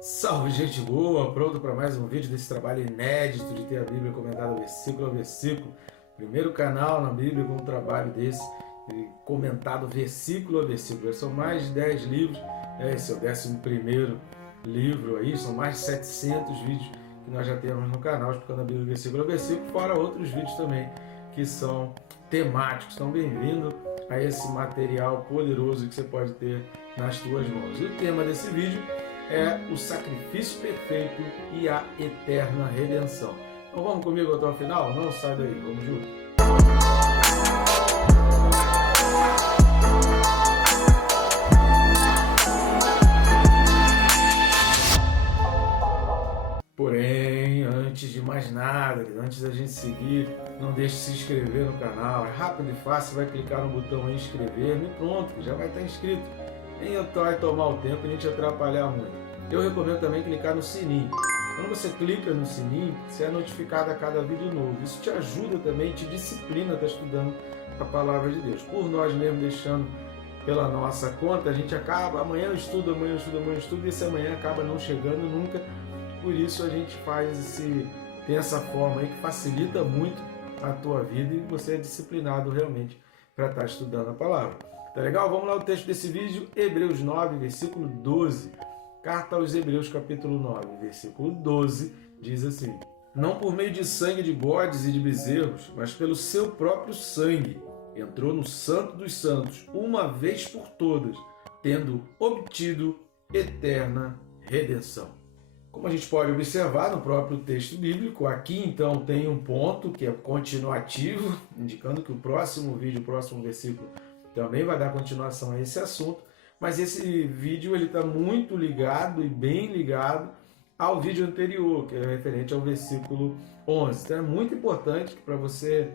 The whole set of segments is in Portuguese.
Salve, gente boa! Pronto para mais um vídeo desse trabalho inédito de ter a Bíblia comentada versículo a versículo. Primeiro canal na Bíblia com um trabalho desse, comentado versículo a versículo. São mais de 10 livros, esse é o 11º livro aí, são mais de 700 vídeos que nós já temos no canal, explicando a Bíblia versículo a versículo, fora outros vídeos também que são temáticos. Então, bem-vindo a esse material poderoso que você pode ter nas suas mãos. E o tema desse vídeo é o sacrifício perfeito e a eterna redenção. Então vamos comigo até o final? Não sai daí, vamos juntos. Porém, antes de mais nada, antes da gente seguir, não deixe de se inscrever no canal. É rápido e fácil, vai clicar no botão inscrever-me e pronto, já vai estar inscrito. Nem vai tomar o tempo e nem te atrapalhar muito. Eu recomendo também clicar no sininho. Quando você clica no sininho, você é notificado a cada vídeo novo. Isso te ajuda também, te disciplina a estar estudando a palavra de Deus. Por nós mesmos deixando pela nossa conta, a gente acaba, amanhã eu estudo, e esse amanhã acaba não chegando nunca. Por isso a gente tem essa forma aí que facilita muito a tua vida e você é disciplinado realmente para estar estudando a palavra. Tá legal? Vamos lá, o texto desse vídeo, Hebreus 9, versículo 12. Carta aos Hebreus, capítulo 9, versículo 12, diz assim: Não por meio de sangue de bodes e de bezerros, mas pelo seu próprio sangue, entrou no Santo dos Santos, uma vez por todas, tendo obtido eterna redenção. Como a gente pode observar no próprio texto bíblico, aqui então tem um ponto que é continuativo, indicando que o próximo vídeo, o próximo versículo, também vai dar continuação a esse assunto, mas esse vídeo ele está muito ligado e bem ligado ao vídeo anterior, que é referente ao versículo 11. Então é muito importante que para você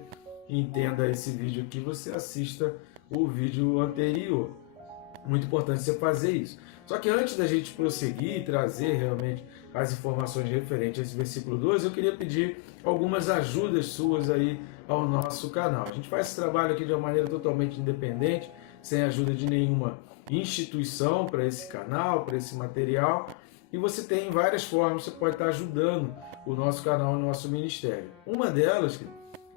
entenda esse vídeo aqui, você assista o vídeo anterior. Muito importante você fazer isso. Só que antes da gente prosseguir e trazer realmente as informações referentes a esse versículo 12, eu queria pedir algumas ajudas suas aí ao nosso canal. A gente faz esse trabalho aqui de uma maneira totalmente independente, sem ajuda de nenhuma instituição para esse canal, para esse material, e você tem várias formas, você pode estar ajudando o nosso canal, o nosso ministério. Uma delas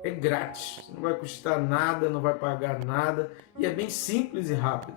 é grátis, não vai custar nada, não vai pagar nada, e é bem simples e rápido.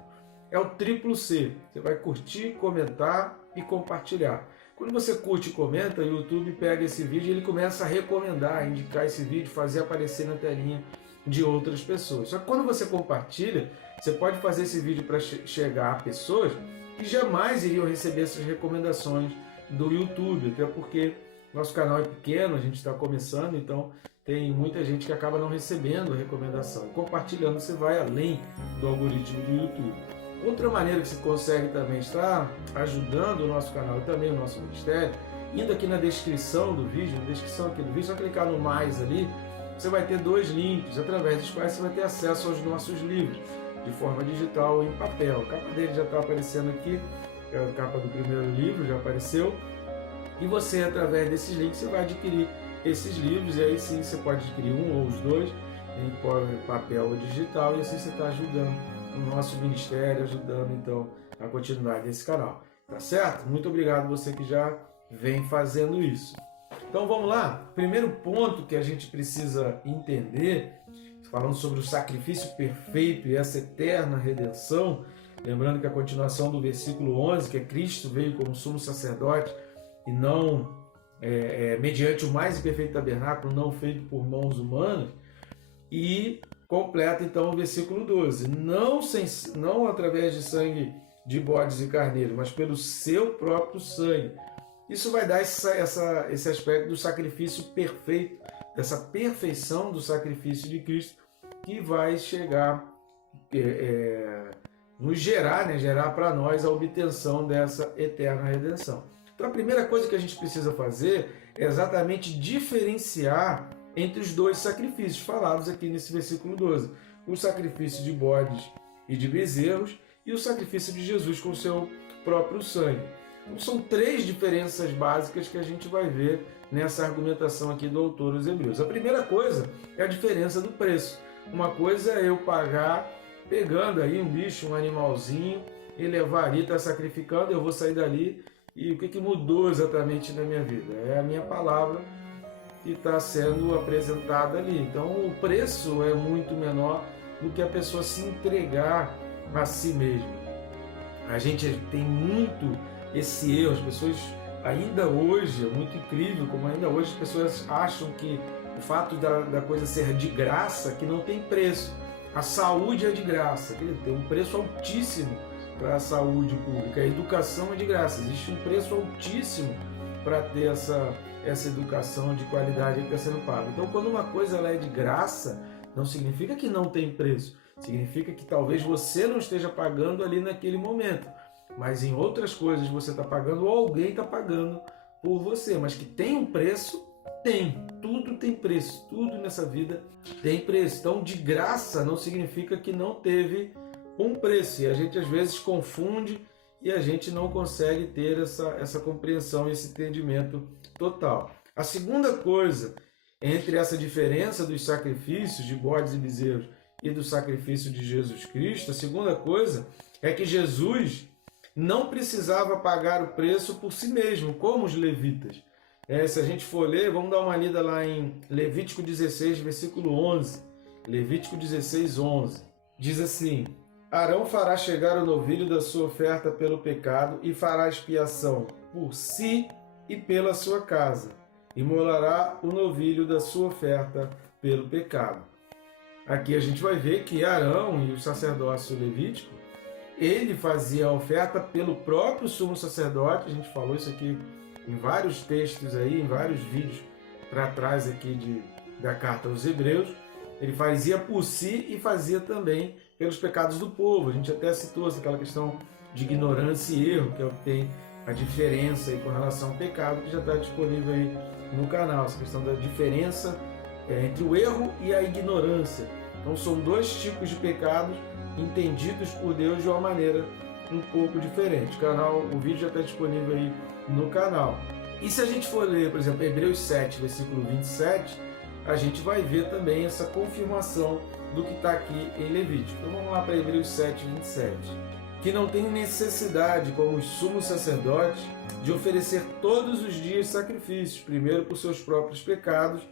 É o triplo C. Você vai curtir, comentar e compartilhar. Quando você curte e comenta, o YouTube pega esse vídeo e ele começa a recomendar, indicar esse vídeo, fazer aparecer na telinha de outras pessoas. Só que quando você compartilha, você pode fazer esse vídeo para chegar a pessoas que jamais iriam receber essas recomendações do YouTube, até porque nosso canal é pequeno, a gente está começando, então tem muita gente que acaba não recebendo a recomendação. E compartilhando, você vai além do algoritmo do YouTube. Outra maneira que você consegue também estar ajudando o nosso canal e também o nosso ministério, indo aqui na descrição do vídeo, só clicar no mais ali, você vai ter 2 links, através dos quais você vai ter acesso aos nossos livros, de forma digital ou em papel. A capa dele já está aparecendo aqui, é a capa do primeiro livro, já apareceu, e você, através desses links, você vai adquirir esses livros, e aí sim você pode adquirir um ou os dois, em papel ou digital, e assim você está ajudando o nosso ministério, ajudando então a continuidade desse canal, tá certo? Muito obrigado você que já vem fazendo isso. Então vamos lá, primeiro ponto que a gente precisa entender, falando sobre o sacrifício perfeito e essa eterna redenção, lembrando que a continuação do versículo 11, que é Cristo veio como sumo sacerdote e não mediante o mais imperfeito tabernáculo, não feito por mãos humanas, e completa então o versículo 12, não através de sangue de bodes e carneiros, mas pelo seu próprio sangue. Isso vai dar esse aspecto do sacrifício perfeito, dessa perfeição do sacrifício de Cristo, que vai chegar, nos gerar para nós a obtenção dessa eterna redenção. Então a primeira coisa que a gente precisa fazer é exatamente diferenciar entre os 2 sacrifícios falados aqui nesse versículo 12. O sacrifício de bodes e de bezerros e o sacrifício de Jesus com o seu próprio sangue. Então, são 3 diferenças básicas que a gente vai ver nessa argumentação aqui do autor dos Hebreus. A primeira coisa é a diferença do preço. Uma coisa é eu pagar pegando aí um bicho, um animalzinho, e levar ali, estar sacrificando, eu vou sair dali E o que mudou exatamente na minha vida? É a minha palavra que está sendo apresentada ali. Então o preço é muito menor do que a pessoa se entregar a si mesma. A gente tem muito esse erro, as pessoas ainda hoje, é muito incrível como ainda hoje as pessoas acham que o fato da coisa ser de graça, que não tem preço. A saúde é de graça, tem um preço altíssimo para a saúde pública, a educação é de graça, existe um preço altíssimo para ter essa educação de qualidade que está sendo paga. Então, quando uma coisa ela é de graça, não significa que não tem preço, significa que talvez você não esteja pagando ali naquele momento, mas em outras coisas você está pagando ou alguém está pagando por você, mas que tem um preço, tem. Tudo tem preço, tudo nessa vida tem preço. Então, de graça não significa que não teve um preço. E a gente às vezes confunde e a gente não consegue ter essa compreensão, esse entendimento total. A segunda coisa, entre essa diferença dos sacrifícios de bodes e bezerros e do sacrifício de Jesus Cristo, a segunda coisa é que Jesus não precisava pagar o preço por si mesmo, como os levitas. Se a gente for ler, vamos dar uma lida lá em Levítico 16, versículo 11. Levítico 16, 11. Diz assim: Arão fará chegar o novilho da sua oferta pelo pecado e fará expiação por si e pela sua casa. Imolará o novilho da sua oferta pelo pecado. Aqui a gente vai ver que Arão e o sacerdócio levítico, ele fazia a oferta pelo próprio sumo sacerdote. A gente falou isso aqui em vários textos aí, em vários vídeos para trás aqui da carta aos Hebreus. Ele fazia por si e fazia também pelos pecados do povo. A gente até citou aquela questão de ignorância e erro, que é o que tem a diferença aí com relação ao pecado, que já está disponível aí no canal. Essa questão da diferença entre o erro e a ignorância. Então são dois tipos de pecados entendidos por Deus de uma maneira um pouco diferente. O vídeo já está disponível aí no canal. E se a gente for ler, por exemplo, Hebreus 7, versículo 27, a gente vai ver também essa confirmação do que está aqui em Levítico. Então vamos lá para Hebreus 7, 27. Que não tem necessidade, como os sumos sacerdotes, de oferecer todos os dias sacrifícios, primeiro por seus próprios pecados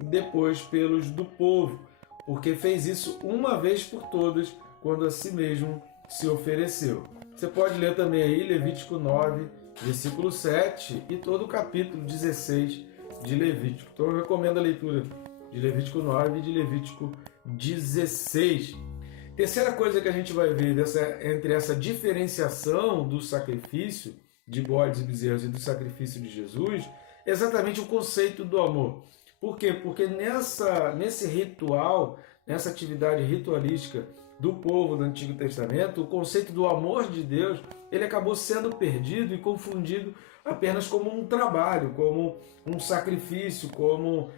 e depois pelos do povo, porque fez isso uma vez por todas, quando a si mesmo se ofereceu. Você pode ler também aí Levítico 9, versículo 7 e todo o capítulo 16 de Levítico. Então eu recomendo a leitura de Levítico 9 e de Levítico 16. Terceira coisa que a gente vai ver entre essa diferenciação do sacrifício de bodes e bezerros e do sacrifício de Jesus é exatamente o conceito do amor. Por quê? Porque nesse ritual, nessa atividade ritualística do povo do Antigo Testamento, o conceito do amor de Deus, ele acabou sendo perdido e confundido apenas como um trabalho, como um sacrifício, como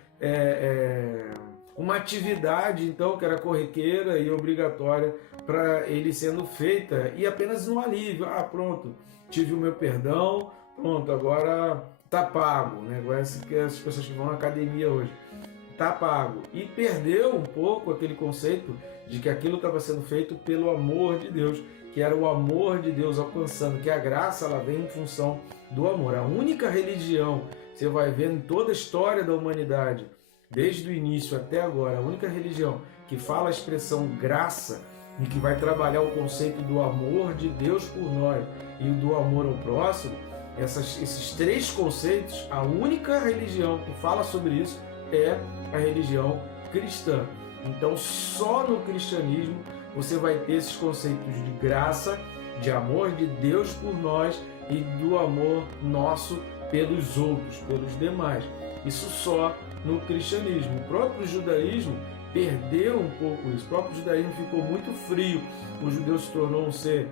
uma atividade, então, que era corriqueira e obrigatória para ele sendo feita, e apenas um alívio. Pronto, tive o meu perdão, pronto, agora tá pago, né? Agora as pessoas que vão à academia hoje, tá pago. E perdeu um pouco aquele conceito de que aquilo estava sendo feito pelo amor de Deus, que era o amor de Deus alcançando, que a graça ela vem em função do amor. A única religião, você vai ver em toda a história da humanidade, desde o início até agora, a única religião que fala a expressão graça e que vai trabalhar o conceito do amor de Deus por nós e do amor ao próximo, esses três conceitos, a única religião que fala sobre isso é a religião cristã. Então, só no cristianismo você vai ter esses conceitos de graça, de amor de Deus por nós e do amor nosso pelos outros, pelos demais. Isso só no cristianismo. O próprio judaísmo perdeu um pouco isso. O próprio judaísmo ficou muito frio. O judeu se tornou um ser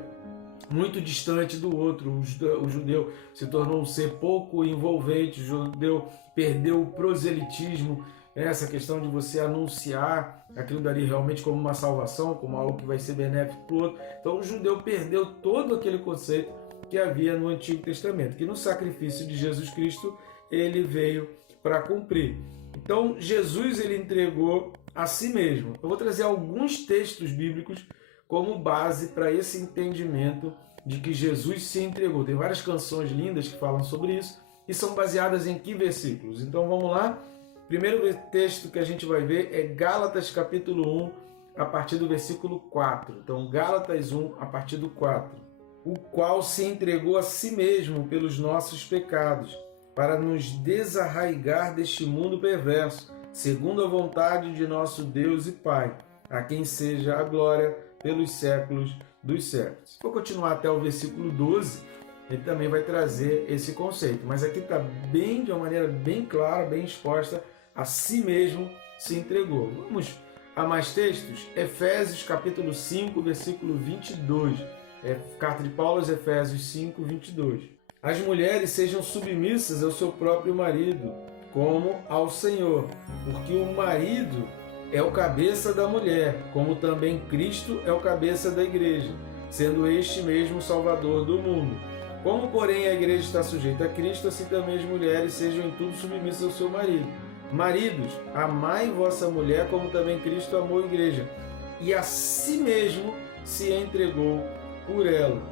muito distante do outro. O judeu se tornou um ser pouco envolvente. O judeu perdeu o proselitismo, essa questão de você anunciar aquilo dali realmente como uma salvação, como algo que vai ser benéfico para o outro. Então o judeu perdeu todo aquele conceito que havia no Antigo Testamento, que no sacrifício de Jesus Cristo ele veio para cumprir. Então Jesus ele entregou a si mesmo. Eu vou trazer alguns textos bíblicos como base para esse entendimento de que Jesus se entregou. Tem várias canções lindas que falam sobre isso e são baseadas em que versículos? Então vamos lá. O primeiro texto que a gente vai ver é Gálatas capítulo 1, a partir do versículo 4. Então Gálatas 1, a partir do 4. O qual se entregou a si mesmo pelos nossos pecados, para nos desarraigar deste mundo perverso, segundo a vontade de nosso Deus e Pai, a quem seja a glória pelos séculos dos séculos. Se for continuar até o versículo 12, ele também vai trazer esse conceito, mas aqui está de uma maneira bem clara, bem exposta, a si mesmo se entregou. Vamos a mais textos? Efésios capítulo 5, versículo 22. Carta de Paulo aos Efésios 5, 22. As mulheres sejam submissas ao seu próprio marido, como ao Senhor, porque o marido é o cabeça da mulher, como também Cristo é o cabeça da igreja, sendo este mesmo Salvador do mundo. Como, porém, a igreja está sujeita a Cristo, assim também as mulheres sejam em tudo submissas ao seu marido. Maridos, amai vossa mulher, como também Cristo amou a igreja, e a si mesmo se entregou por ela,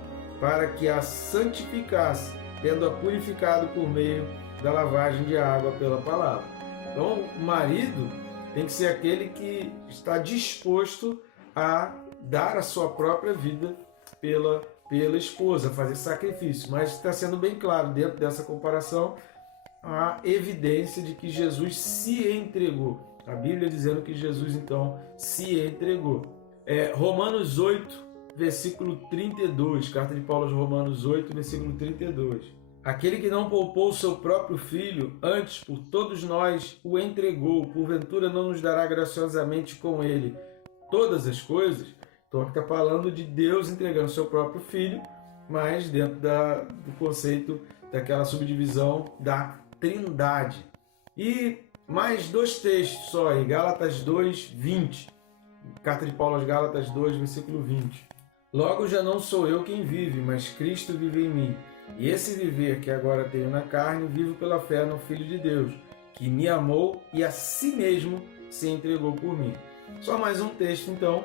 para que a santificasse, tendo-a purificado por meio da lavagem de água pela palavra. Então, o marido tem que ser aquele que está disposto a dar a sua própria vida pela esposa, fazer sacrifício. Mas está sendo bem claro, dentro dessa comparação, a evidência de que Jesus se entregou. A Bíblia dizendo que Jesus, então, se entregou. Romanos 8, versículo 32, carta de Paulo aos Romanos 8, versículo 32. Aquele que não poupou o seu próprio filho, antes por todos nós o entregou, porventura não nos dará graciosamente com ele todas as coisas? Então aqui está falando de Deus entregando o seu próprio filho, mas dentro do conceito daquela subdivisão da Trindade. E mais dois textos só aí, Gálatas 2, 20. Carta de Paulo aos Gálatas 2, versículo 20. Logo já não sou eu quem vive, mas Cristo vive em mim. E esse viver que agora tenho na carne, vivo pela fé no Filho de Deus, que me amou e a si mesmo se entregou por mim. Só mais um texto então,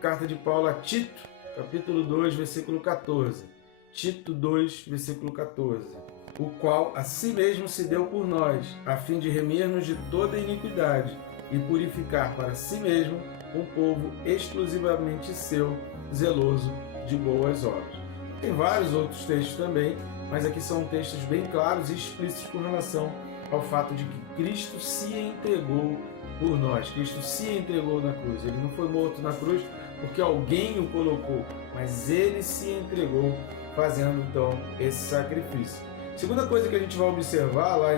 carta de Paulo a Tito, capítulo 2, versículo 14. Tito 2, versículo 14. O qual a si mesmo se deu por nós, a fim de remir-nos de toda iniquidade e purificar para si mesmo um povo exclusivamente seu, zeloso de boas obras. Tem vários outros textos também, mas aqui são textos bem claros e explícitos com relação ao fato de que Cristo se entregou por nós. Cristo se entregou na cruz. Ele não foi morto na cruz porque alguém o colocou, mas ele se entregou fazendo então esse sacrifício. Segunda coisa que a gente vai observar lá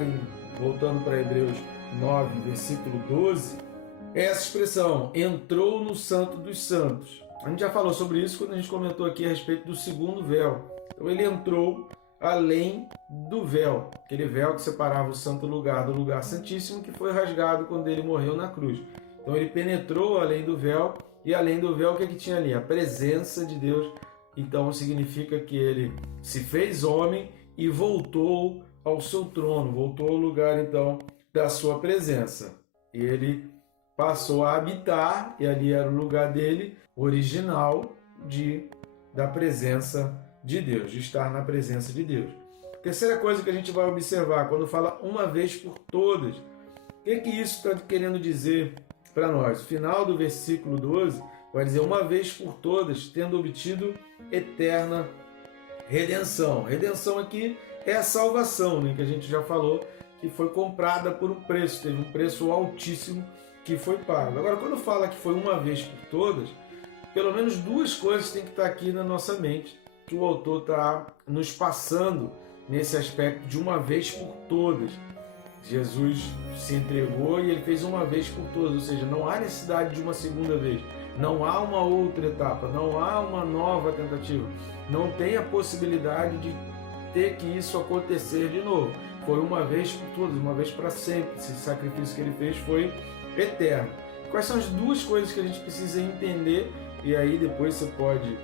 voltando para Hebreus 9, versículo 12, é essa expressão, entrou no Santo dos Santos. A gente já falou sobre isso quando a gente comentou aqui a respeito do segundo véu. Então ele entrou além do véu, aquele véu que separava o santo lugar do lugar santíssimo, que foi rasgado quando ele morreu na cruz. Então ele penetrou além do véu, e além do véu o que tinha ali? A presença de Deus. Então significa que ele se fez homem e voltou ao seu trono, voltou ao lugar então da sua presença. E ele passou a habitar, e ali era o lugar dele original da presença de Deus, de estar na presença de Deus. Terceira coisa que a gente vai observar, quando fala uma vez por todas, o que isso está querendo dizer para nós? O final do versículo 12 vai dizer uma vez por todas, tendo obtido eterna redenção. Redenção aqui é a salvação, né, que a gente já falou, que foi comprada por um preço, teve um preço altíssimo que foi pago. Agora, quando fala que foi uma vez por todas, pelo menos duas coisas têm que estar aqui na nossa mente, que o autor está nos passando nesse aspecto de uma vez por todas. Jesus se entregou e ele fez uma vez por todas, ou seja, não há necessidade de uma segunda vez, não há uma outra etapa, não há uma nova tentativa, não tem a possibilidade de ter que isso acontecer de novo. Foi uma vez por todas, uma vez para sempre. Esse sacrifício que ele fez foi eterno. Quais são as duas coisas que a gente precisa entender? E aí depois você pode,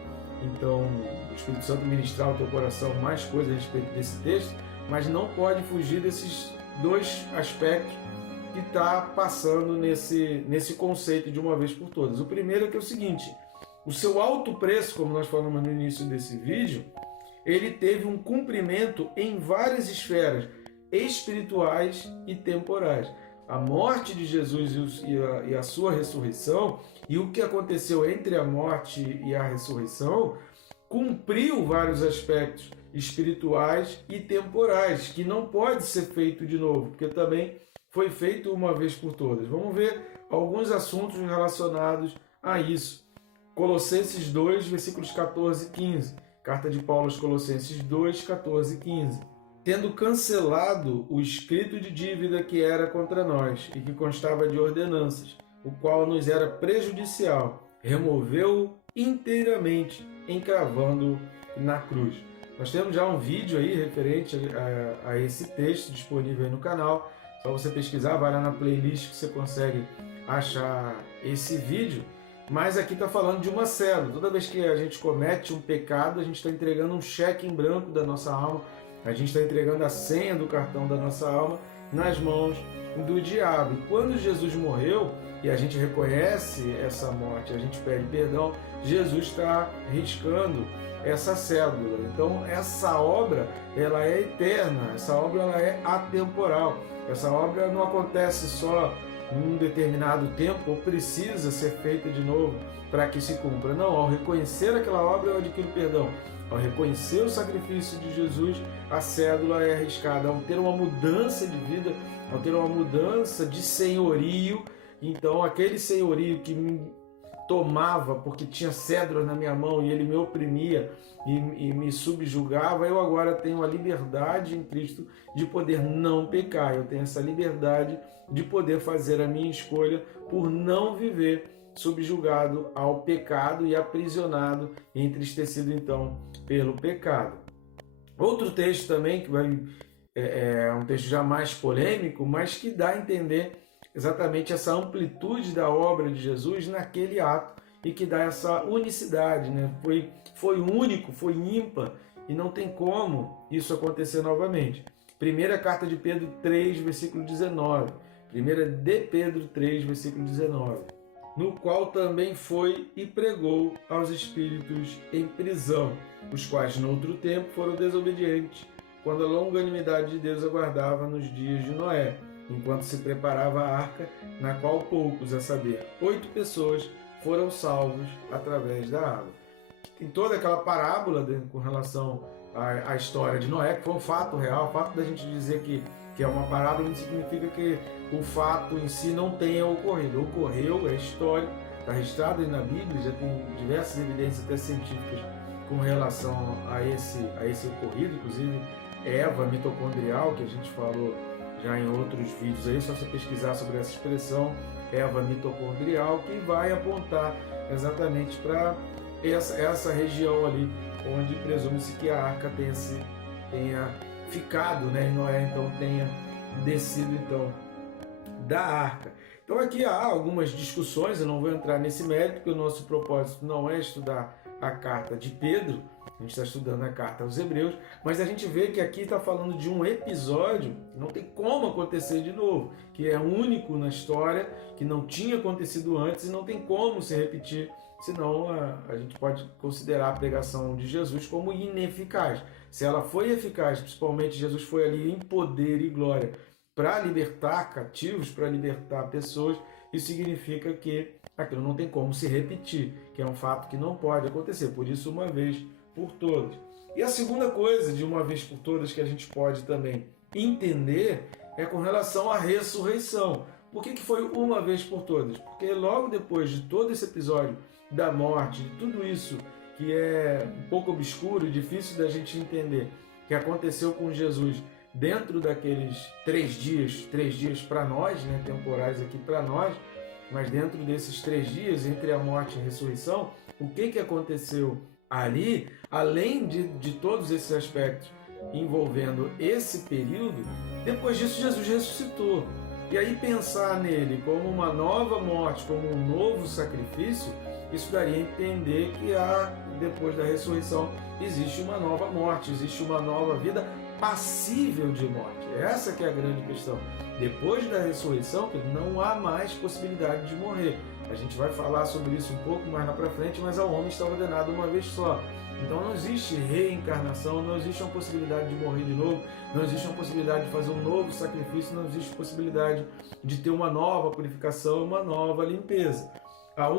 então, o Espírito Santo ministrar ao teu coração mais coisas a respeito desse texto, mas não pode fugir desses dois aspectos que está passando nesse conceito de uma vez por todas. O primeiro é que é o seguinte, o seu alto preço, como nós falamos no início desse vídeo, ele teve um cumprimento em várias esferas espirituais e temporais. A morte de Jesus e a sua ressurreição, e o que aconteceu entre a morte e a ressurreição, cumpriu vários aspectos espirituais e temporais, que não pode ser feito de novo, porque também foi feito uma vez por todas. Vamos ver alguns assuntos relacionados a isso. Colossenses 2, versículos 14 e 15. Carta de Paulo aos Colossenses 2, 14 e 15. Tendo cancelado o escrito de dívida que era contra nós e que constava de ordenanças, o qual nos era prejudicial, removeu-o inteiramente, encravando-o na cruz. Nós temos já um vídeo aí referente a esse texto disponível aí no canal. Só você pesquisar, vai lá na playlist que você consegue achar esse vídeo. Mas aqui está falando de uma cédula. Toda vez que a gente comete um pecado, a gente está entregando um cheque em branco da nossa alma. A gente está entregando a senha do cartão da nossa alma nas mãos do diabo. E quando Jesus morreu, e a gente reconhece essa morte, a gente pede perdão, Jesus está riscando essa cédula. Então essa obra, ela é eterna, essa obra ela é atemporal. Essa obra não acontece só num determinado tempo, ou precisa ser feita de novo para que se cumpra. Não, ao reconhecer aquela obra eu adquiro perdão. Ao reconhecer o sacrifício de Jesus, a cédula é arriscada. Ao ter uma mudança de vida, ao ter uma mudança de senhorio, então aquele senhorio que me tomava porque tinha cédulas na minha mão e ele me oprimia e me subjugava, eu agora tenho a liberdade em Cristo de poder não pecar. Eu tenho essa liberdade de poder fazer a minha escolha por não viver subjugado ao pecado e aprisionado e entristecido então pelo pecado. Outro texto também que é um texto já mais polêmico, mas que dá a entender exatamente essa amplitude da obra de Jesus naquele ato e que dá essa unicidade, né? Foi único, foi ímpar e não tem como isso acontecer novamente. Primeira carta de Pedro 3, versículo 19. Primeira de Pedro 3, versículo 19. No qual também foi e pregou aos espíritos em prisão, os quais no outro tempo foram desobedientes, quando a longanimidade de Deus aguardava nos dias de Noé, enquanto se preparava a arca, na qual poucos, a saber, 8 pessoas, foram salvos através da água. Em toda aquela parábola com relação à história de Noé, que foi um fato real, o fato da gente dizer que é uma parábola não significa que o fato em si não tenha ocorrido. Ocorreu, é histórico, está registrado aí na Bíblia, já tem diversas evidências até científicas com relação a esse ocorrido, inclusive Eva mitocondrial, que a gente falou já em outros vídeos aí, só você pesquisar sobre essa expressão, Eva mitocondrial, que vai apontar exatamente para essa região ali, onde presume-se que a arca tenha ficado, né? E Noé então tenha descido então da arca. Então aqui há algumas discussões, eu não vou entrar nesse mérito, porque o nosso propósito não é estudar a carta de Pedro, a gente está estudando a carta aos Hebreus, mas a gente vê que aqui está falando de um episódio que não tem como acontecer de novo, que é único na história, que não tinha acontecido antes e não tem como se repetir, senão a gente pode considerar a pregação de Jesus como ineficaz. Se ela foi eficaz, principalmente Jesus foi ali em poder e glória para libertar cativos, para libertar pessoas, isso significa que aquilo não tem como se repetir, que é um fato que não pode acontecer, por isso uma vez por todas. E a segunda coisa de uma vez por todas que a gente pode também entender é com relação à ressurreição. Por que foi uma vez por todas? Porque logo depois de todo esse episódio da morte, de tudo isso que é um pouco obscuro e difícil da gente entender, que aconteceu com Jesus dentro daqueles 3 dias para nós, né, temporais aqui para nós, mas dentro desses 3 dias, entre a morte e a ressurreição, o que aconteceu ali, além de todos esses aspectos envolvendo esse período, depois disso Jesus ressuscitou. E aí pensar nele como uma nova morte, como um novo sacrifício, isso daria a entender que depois da ressurreição existe uma nova morte, existe uma nova vida passível de morte. Essa que é a grande questão. Depois da ressurreição, não há mais possibilidade de morrer. A gente vai falar sobre isso um pouco mais lá para frente, mas ao homem está ordenado uma vez só. Então não existe reencarnação, não existe uma possibilidade de morrer de novo, não existe uma possibilidade de fazer um novo sacrifício, não existe possibilidade de ter uma nova purificação, uma nova limpeza. O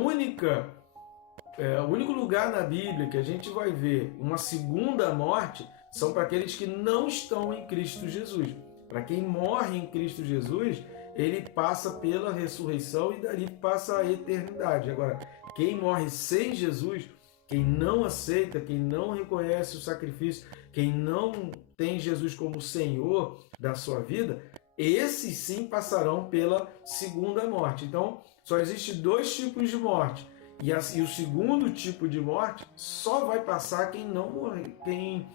único lugar na Bíblia que a gente vai ver uma segunda morte são para aqueles que não estão em Cristo Jesus. Para quem morre em Cristo Jesus, ele passa pela ressurreição e dali passa a eternidade. Agora, quem morre sem Jesus, quem não aceita, quem não reconhece o sacrifício, quem não tem Jesus como Senhor da sua vida, esses sim passarão pela segunda morte. Então, só existe 2 tipos de morte. E o segundo tipo de morte só vai passar quem não morre, quem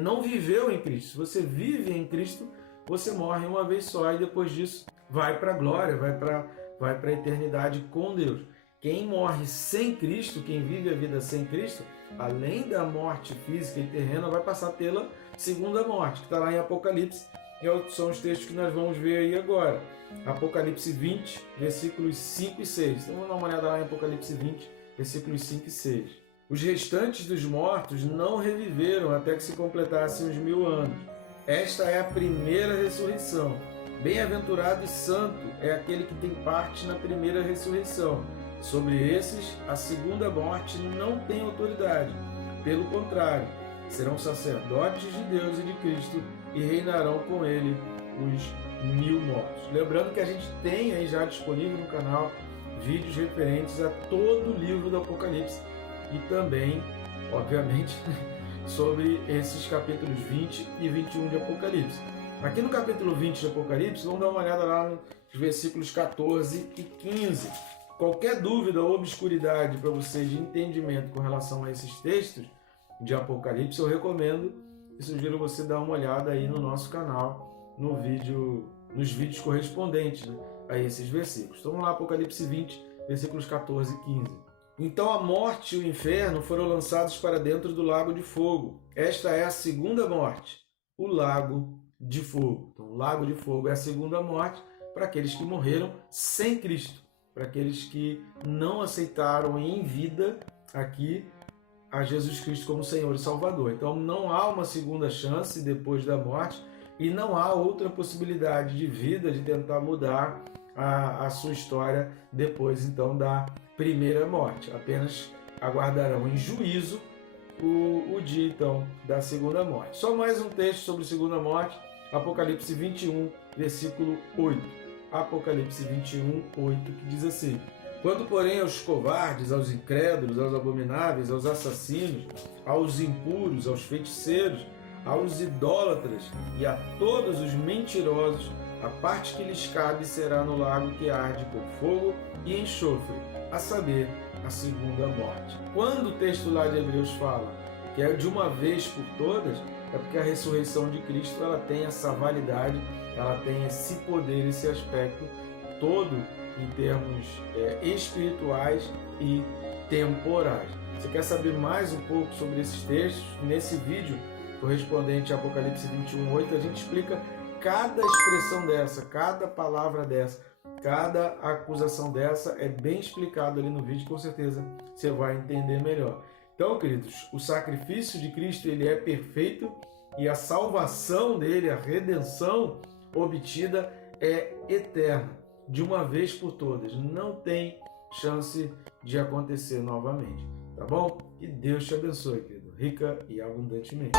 não viveu em Cristo. Se você vive em Cristo, você morre uma vez só e depois disso vai para a glória, vai para a eternidade com Deus. Quem morre sem Cristo, quem vive a vida sem Cristo, além da morte física e terrena, vai passar pela segunda morte, que está lá em Apocalipse, e são os textos que nós vamos ver aí agora. Apocalipse 20, versículos 5 e 6. Então vamos dar uma olhada lá em Apocalipse 20, versículos 5 e 6. Os restantes dos mortos não reviveram até que se completassem os 1000 anos. Esta é a primeira ressurreição. Bem-aventurado e santo é aquele que tem parte na primeira ressurreição. Sobre esses, a segunda morte não tem autoridade. Pelo contrário, serão sacerdotes de Deus e de Cristo e reinarão com ele os 1000 mortos. Lembrando que a gente tem aí já disponível no canal vídeos referentes a todo o livro do Apocalipse e também, obviamente, sobre esses capítulos 20 e 21 de Apocalipse. Aqui no capítulo 20 de Apocalipse, vamos dar uma olhada lá nos versículos 14 e 15. Qualquer dúvida ou obscuridade para você de entendimento com relação a esses textos de Apocalipse, eu recomendo e sugiro você dar uma olhada aí no nosso canal, nos vídeos correspondentes, né, a esses versículos. Então vamos lá, Apocalipse 20, versículos 14 e 15. Então a morte e o inferno foram lançados para dentro do lago de fogo. Esta é a segunda morte, o lago de fogo. Então o lago de fogo é a segunda morte para aqueles que morreram sem Cristo, para aqueles que não aceitaram em vida aqui a Jesus Cristo como Senhor e Salvador. Então não há uma segunda chance depois da morte e não há outra possibilidade de vida, de tentar mudar a sua história depois então da primeira morte. Apenas aguardarão em juízo o dia então da segunda morte. Só mais um texto sobre a segunda morte, Apocalipse 21, versículo 8. Apocalipse 21, 8, que diz assim: quanto, porém, aos covardes, aos incrédulos, aos abomináveis, aos assassinos, aos impuros, aos feiticeiros, aos idólatras e a todos os mentirosos, a parte que lhes cabe será no lago que arde por fogo e enxofre, a saber, a segunda morte. Quando o texto lá de Hebreus fala que é de uma vez por todas, é porque a ressurreição de Cristo ela tem essa validade, ela tem esse poder, esse aspecto todo em termos espirituais e temporais. Você quer saber mais um pouco sobre esses textos? Nesse vídeo correspondente a Apocalipse 21, 8, a gente explica cada expressão dessa, cada palavra dessa, cada acusação dessa, é bem explicado ali no vídeo, com certeza você vai entender melhor. Então, queridos, o sacrifício de Cristo ele é perfeito e a salvação dele, a redenção obtida é eterna, de uma vez por todas. Não tem chance de acontecer novamente, tá bom? Que Deus te abençoe, querido, rica e abundantemente.